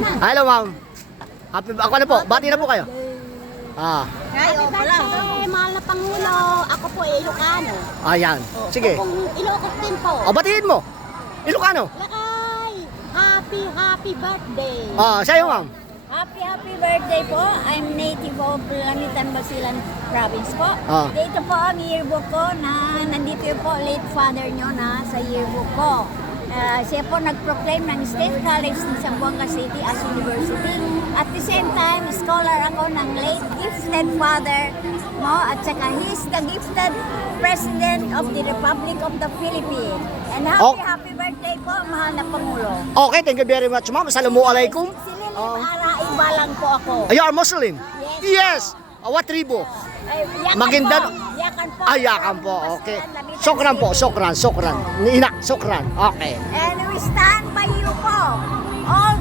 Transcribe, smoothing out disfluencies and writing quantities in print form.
Hello, ma'am. Happy, ako na po. Bati na po kayo. Happy birthday, mahal na Pangulo. Ako po ay Ilocano. Ayan. Sige. Kung Ilocos din po. Batiin mo. Ilocano. Lakay! Happy birthday. Sa'yo, ma'am. Happy birthday po. I'm native of Langitan, Basilan Province po. Dito po ang yearbook ko na nandito po late father nyo na sa yearbook ko. Siya po nag-proclaim ng State College ng Zamboanga City as university. At the same time, scholar ako ng late gifted father mo at saka he's the gifted President of the Republic of the Philippines. And happy birthday po, mahal na Pangulo. Okay, thank you very much, ma'am. Assalamualaikum. Iba lang po ako. You are Muslim? Yes. What tribu? Maguindanao. Yakan po. Yakan po. Okay. Sokran po. Sokran. Ina. Sokran. Okay. And we stand by you po. All